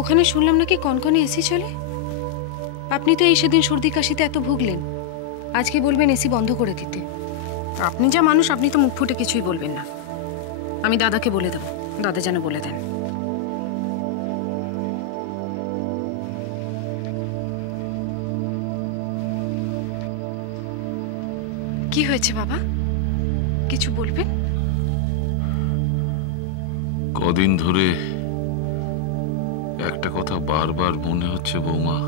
ওখানে শুনলাম নাকি কনকনে এসি চলে। আপনি তো এই সেদিন সর্দি কাশিতে এত ভুগলেন, আজকে বলবেন এসি বন্ধ করে দিতে। আপনি যা মানুষ, আপনি তো মুখ ফুটে কিছুই বলবেন না। আমি দাদাকে বলে দেবো, দাদা যেন বলে দেন। কি হয়েছে বাবা, কিছু বলবেন? কদিন ধরে একটা কথা বারবার মনে হচ্ছে বৌমা,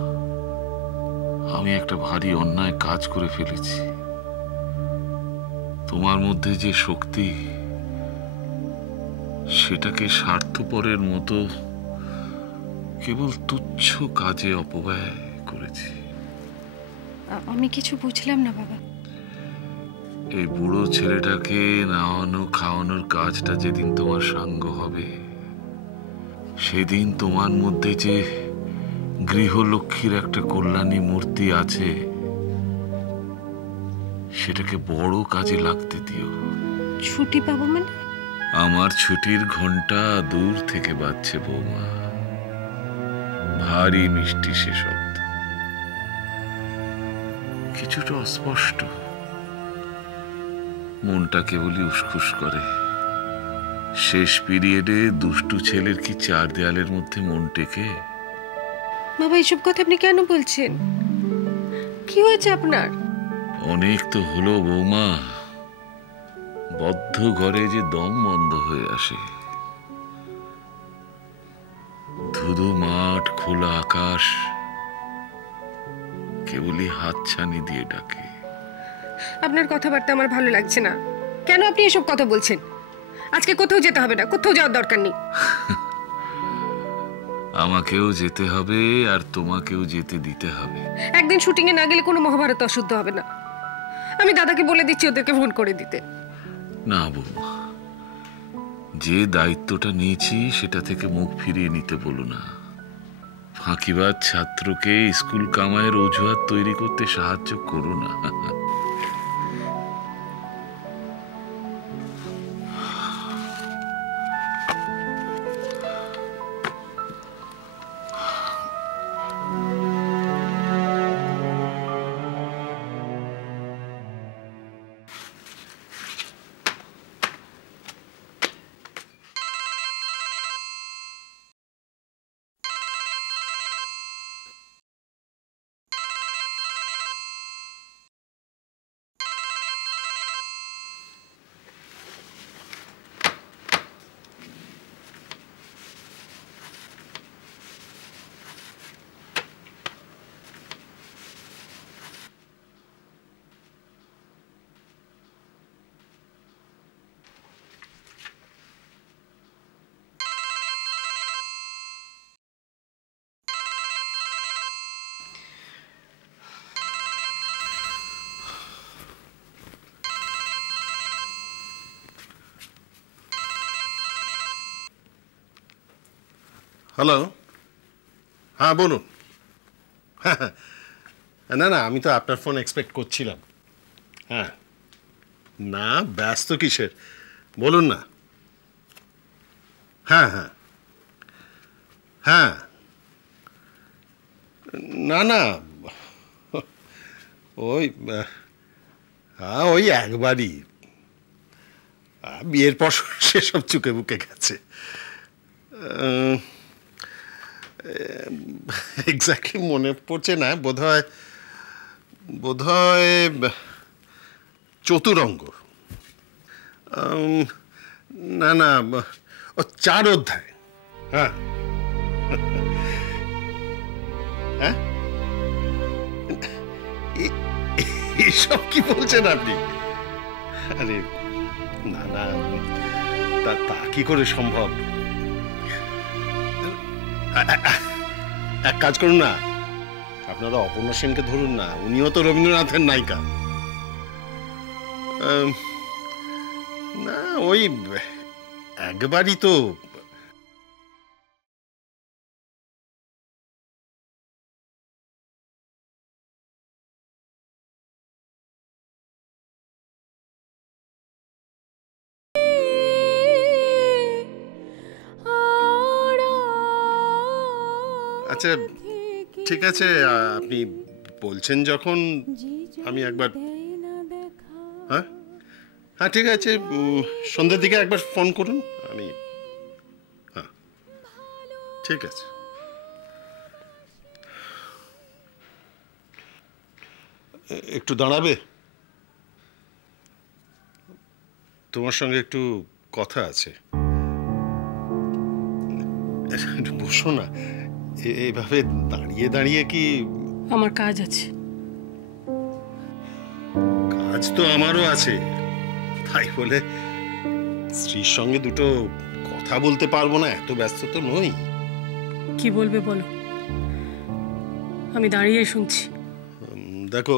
আমি একটা ভারী অন্যায় কাজ করে ফেলেছি। তোমার মধ্যে যে শক্তি, সেটাকে স্বার্থপরের মতো কেবল তুচ্ছ কাজে অপব্যয় করেছি। আমি কিছু বুঝলাম না বাবা। এই বুড়ো ছেলেটাকে নাওয়ানো খাওয়ানোর কাজটা যেদিন তোমার সাঙ্গ হবে, সেদিন তোমার মধ্যে যে গৃহলক্ষ্মীর একটা কল্যাণী মূর্তি আছে, সেটাকে বড় কাজে লাগতে দিও। ছুটি পাবো মানে? আমার ছুটির ঘন্টা দূর থেকে বাজছে বৌমা, ভারী মিষ্টি সে শব্দ, কিছুটা অস্পষ্ট, মনটা কেবলই উসখুস করে। শেষ পিরিয়ডে দুষ্টু ছেলের কি চার দেয়ালের মধ্যে মন টেকে? বাবা এইসব কথা আপনি কেন বলছেন? কি হয়েছে আপনার? অনেক তো হলো বৌমা, বদ্ধ ঘরে যে দম বন্ধ হয়ে আসে। ধুধু মাঠ, খোলা আকাশ কেবলই হাতছানি দিয়ে ডাকে। আপনার কথাবার্তা আমার ভালো লাগছে না। কেন আপনি এসব কথা বলছেন? আজকে কোথাও যেতে হবে না, কোথাও যাওয়ার দরকার নেই। আমাকেও যেতে হবে, আর তোমাকেও যেতে দিতে হবে। একদিন শুটিং এ না গেলে কোনো মহাভারত অশুদ্ধ হবে না। আমি দাদাকে বলে দিচ্ছি ওদেরকে ফোন করে দিতে। না বৌমা, যে দায়িত্বটা নিয়েছি সেটা থেকে মুখ ফিরিয়ে নিতে বলো না। ফাঁকিবাজ ছাত্রকে স্কুল কামাইয়ের অজুহাত তৈরি করতে সাহায্য করো না। হ্যালো, হ্যাঁ বলুন। না না, আমি তো আপনার ফোন এক্সপেক্ট করছিলাম। হ্যাঁ, না ব্যস্ত কিসের, বলুন না। হ্যাঁ হ্যাঁ হ্যাঁ, না না, ওই হ্যাঁ ওই একবারই, বিয়ের পর সেসব চুকে বুকে গেছে। এক্স্যাক্টলি মনে পড়ছে না, বোধহয় বোধহয় চতুরঙ্গ। না না, ও 4 অধ্যায়। হ্যাঁ হ্যাঁ, এসব কি বলছেন আপনি? আরে না না, তা কি করে সম্ভব? এক কাজ করুন না, আপনারা অপর্ণা সেনকে ধরুন না, উনিও তো রবীন্দ্রনাথের নায়িকা। না ওই একবারই তো। আচ্ছা ঠিক আছে, আপনি বলছেন যখন আমি একবার, হ্যাঁ হ্যাঁ ঠিক আছে, সন্ধ্যের দিকে একবার ফোন করুন, আমি, হ্যাঁ ঠিক আছে। একটু দাঁড়াবে, তোমার সঙ্গে একটু কথা আছে। একটু বসো না, এইভাবে দাঁড়িয়ে দাঁড়িয়ে কি? আমার কাজ আছে। কাজ তো আমারও আছে, তাই বলে স্ত্রীর সঙ্গে দুটো কথা বলতে পারবো না এত ব্যস্ত তো নই। কি বলবে বলো, আমি দাঁড়িয়ে শুনছি। দেখো,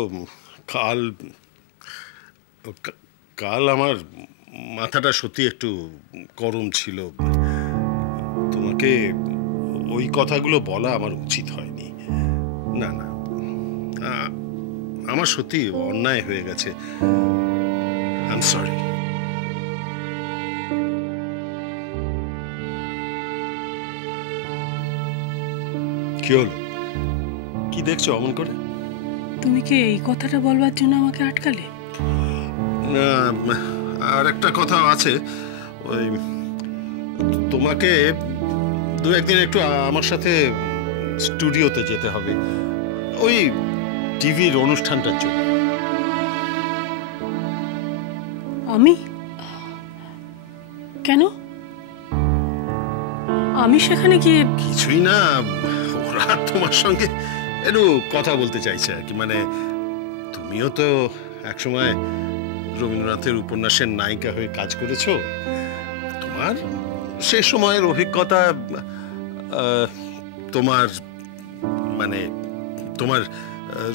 কাল আমার মাথাটা সত্যি একটু গরম ছিল। তোমাকে ওই কথাগুলো বলা আমার উচিত হয়নি। না না, আমার সত্যি অন্যায় হয়ে গেছে। I am sorry. কি হলো, কি দেখছো অমন করে? তুমি কি এই কথাটা বলবার জন্য আমাকে আটকালে? না, আর একটা কথা আছে, ওই তোমাকে দু একদিন একটু আমার সাথে স্টুডিওতে যেতে হবে, ওই টিভির অনুষ্ঠানটার জন্য। আমি কেন? আমি সেখানে গিয়ে? কিছুই না, ওরা তোমার সঙ্গে একটু কথা বলতে চাইছে আর কি। মানে তুমিও তো একসময় রবীন্দ্রনাথের উপন্যাসের নায়িকা হয়ে কাজ করেছো, তোমার সে সময়ের অভিজ্ঞতা, তোমার মানে তোমার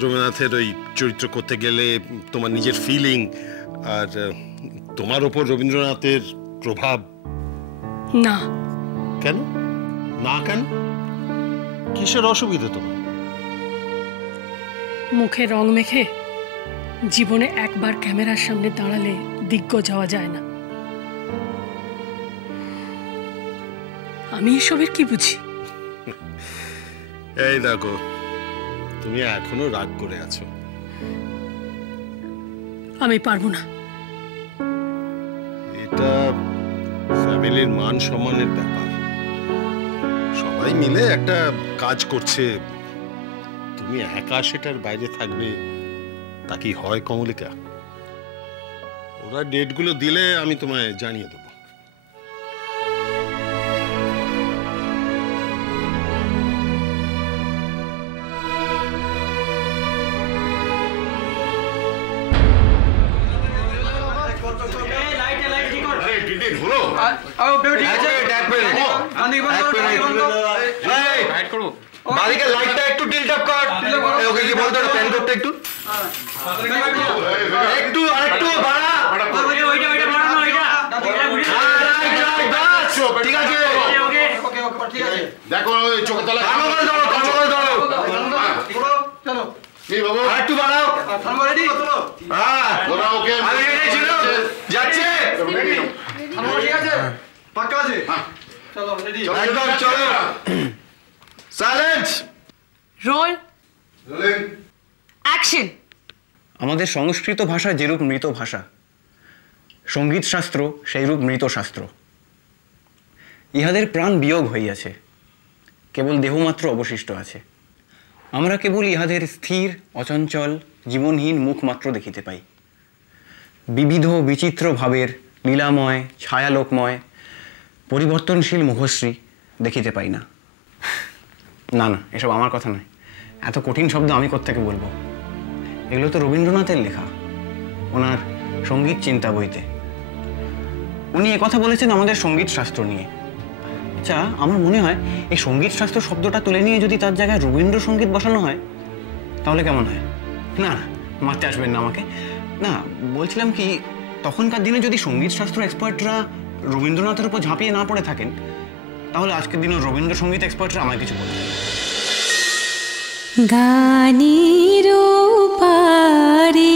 রবীন্দ্রনাথের ওই চরিত্র করতে গেলে তোমার নিজের ফিলিং, আর তোমার ওপর রবীন্দ্রনাথের প্রভাব। না। কেন না? কেন, কিসের অসুবিধা তোমার? মুখে রং মেখে জীবনে একবার ক্যামেরার সামনে দাঁড়ালে দিগ্গজ হওয়া যায় না। আমি এসবের কি বুঝি? এই দেখো, তুমি এখনো রাগ করে আছো। আমি পারবো না। এটা ফ্যামিলির মান সম্মানের ব্যাপার, সবাই মিলে একটা কাজ করছে, তুমি একা সেটার বাইরে থাকবে তা কি হয় কমলিকা? ওরা ডেটগুলো দিলে আমি তোমায় জানিয়ে দেবো। বাদিকে লাইটটা একটু টিল্ট আপ কর। ওকে কি বলতো প্যান করতে একটু একটু আরেকটু বাড়া। ওইটা বাড়ানো, ওইটা ঠিক আছে। দেখো চোখে তলা চলো আরেকটু বাড়াও। ওকে যাচ্ছে পাক্কা আছে। চলো একদম চলো। Silence, roll, action. আমাদের সংস্কৃত ভাষা যেরূপ মৃত ভাষা, সঙ্গীত শাস্ত্র সেইরূপ মৃত শাস্ত্র। ইহাদের প্রাণ বিয়োগ হইয়াছে, কেবল দেহমাত্র অবশিষ্ট আছে। আমরা কেবল ইহাদের স্থির অচঞ্চল জীবনহীন মুখ মাত্র দেখিতে পাই। বিবিধ বিচিত্র ভাবের লীলাময় ছায়ালোকময় পরিবর্তনশীল মুখশ্রী দেখিতে পাই না। না না, এসব আমার কথা নয়। এত কঠিন শব্দ আমি কোত্থেকে বলবো? এগুলো তো রবীন্দ্রনাথের লেখা, ওনার সঙ্গীত চিন্তা বইতে। উনি একথা বলেছেন আমাদের সঙ্গীত শাস্ত্র নিয়ে। আচ্ছা, আমার মনে হয় এই সঙ্গীত শাস্ত্র শব্দটা তুলে নিয়ে যদি তার জায়গায় রবীন্দ্রসঙ্গীত বসানো হয় তাহলে কেমন হয়? না, মারতে আসবেন না আমাকে। না, বলছিলাম কি, তখনকার দিনে যদি সঙ্গীত শাস্ত্র এক্সপার্টরা রবীন্দ্রনাথের উপর ঝাঁপিয়ে না পড়ে থাকেন, তাহলে আজকের দিনে রবীন্দ্রসঙ্গীত এক্সপার্টরা আমায় কিছু বলবেন না। গানের পারে